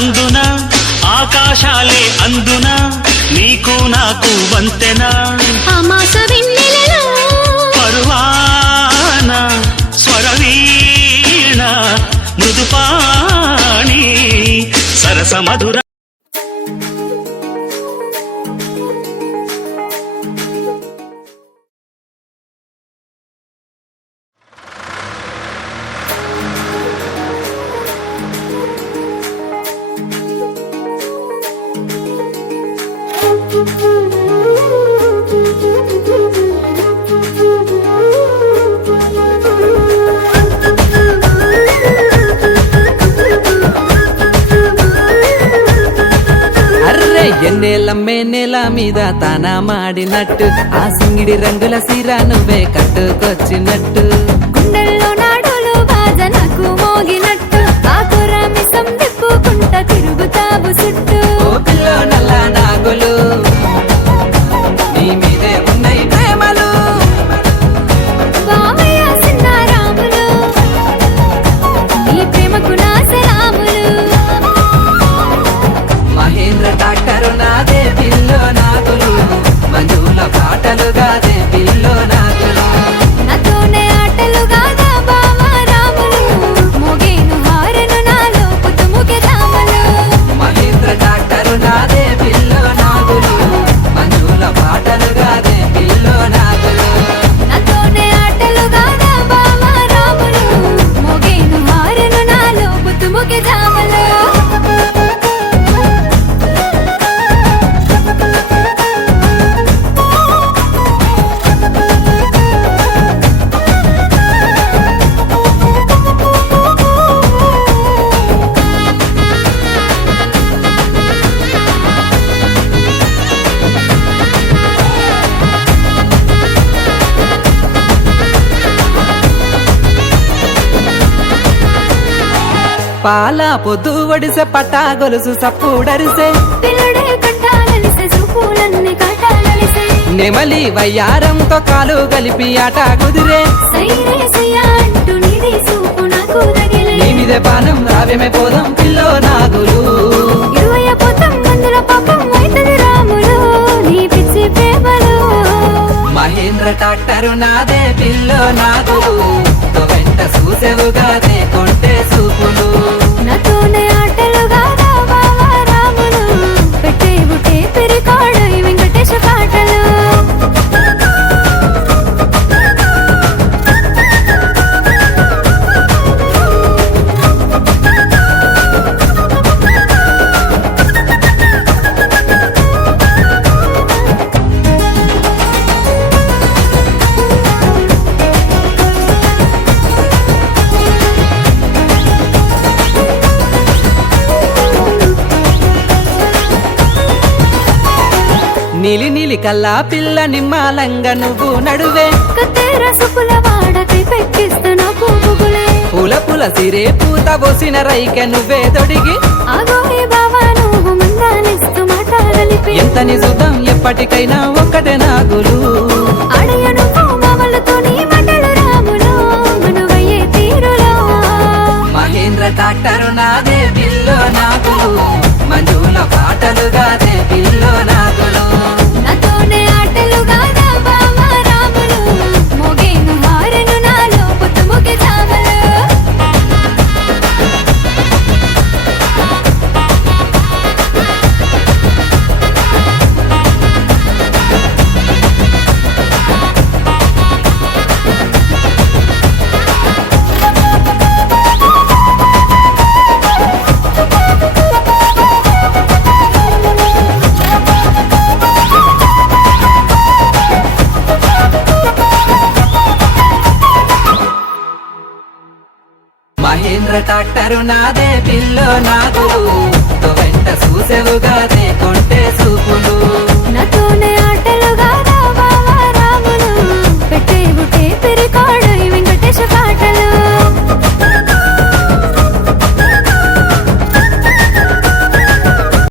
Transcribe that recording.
సందున ఆకాశాలే అందున నీకు నాకు వంతెనా అమాస వెన్నెలలో పరువాన స్వరవీణ మృదుపాణి సరస మధుర ఎన్నేళ్ళమ్మే నేల మీద తానా మాడినట్టు ఆ సింగిడి రంగుల సీర నువ్వే కట్టుకొచ్చినట్టు గుండెల్లో నాడులు బాజనకు మోగినట్టు ఆ కురమిసం తిప్పుకుంట తిరుగుతావు చుట్టూ ఓ పిల్లో నల్ల నాగులు నీ మీదే ఉన్నాయి ప్రేమలు బావయ్య సిన్నారాములు ఈ ప్రేమకు నా సలాములు మహేంద్ర డాక్టరు నాదే పిల్లో నాగులు మంజుల పాటలు గాదే పిల్లో నాగులు నాతోనే ఆటలు గాదా బావా రాములు మోగేను హారను నాలో పుతుముకే దామలు మహేంద్ర డాక్టరు నాదే పిల్లో నాగులు మంజుల పాటలు గాదే పిల్లో నాగులు నాతోనే ఆటలు గాదా బావా రాములు మోగేను హారను నాలో పుతుముకే దామలు పాల పొద్దు ఒడిసె పట్టా గొలుసు సప్పుడరిసే పిల్లడే కట్టాలలిసే చూపులన్నీ కట్టాలలిసే నెమలి వయ్యారంతో కాలు కలిపి ఆట కుదిరే సైరేసయ్యా అంటూ నీది చూపు నాకు తగిలే నీ మీదే పానం రావేమే పోదాం పిల్లో నాగులు ఇరువయ్య పోతం మందుల పాపం అయితది రాములు నీ పిచ్చి ప్రేమలు మహేంద్ర డాక్టరు నాదే పిల్లో నాగులు తో వెంట చూసేవుగాదే కొంటే చూపులు నాతోనే ఆటలు గాదా బావా రాములు పెట్టేవుటే పిరికాడు ఈ వెంకటేశ పాటలు నీలి నీలి కల్లా పిల్ల నిమ్మాలంగా నువ్వు నడువే కత్తెర సుపుల వాడకై పెట్టిస్తున్న పువ్వులే పూల పూల సిరే పూత పోసిన రైకె నువ్వే తొడిగి ఆగోయే బావా నువ్వు మందాలిస్తూ మాటలిపి ఎంత నిజుదాం ఎప్పటికైనా ఒక్కటే నాగులు అడయ నువ్వు మామలతో నీ మాటలు రాములు మనువయ్యే తీరులో మహేంద్ర డాక్టరు నాదే పిల్లో నాగులు మంజుల పాటలు గాదే పిల్లో నాగులు నాతోనే ఆటలు గాదా బావా రాములు మోగేను హారను నాలో పుతుముకే దామలు మహేంద్ర డాక్టరు నాదే పిల్లో నాగులు తో వెంట చూసేవుగాదే కొంటే చూపులు నాతోనే ఆటలు గాదా బావా రాములు పెట్టేవుటే పిరికాడు ఈ వెంకటేశ పాటలు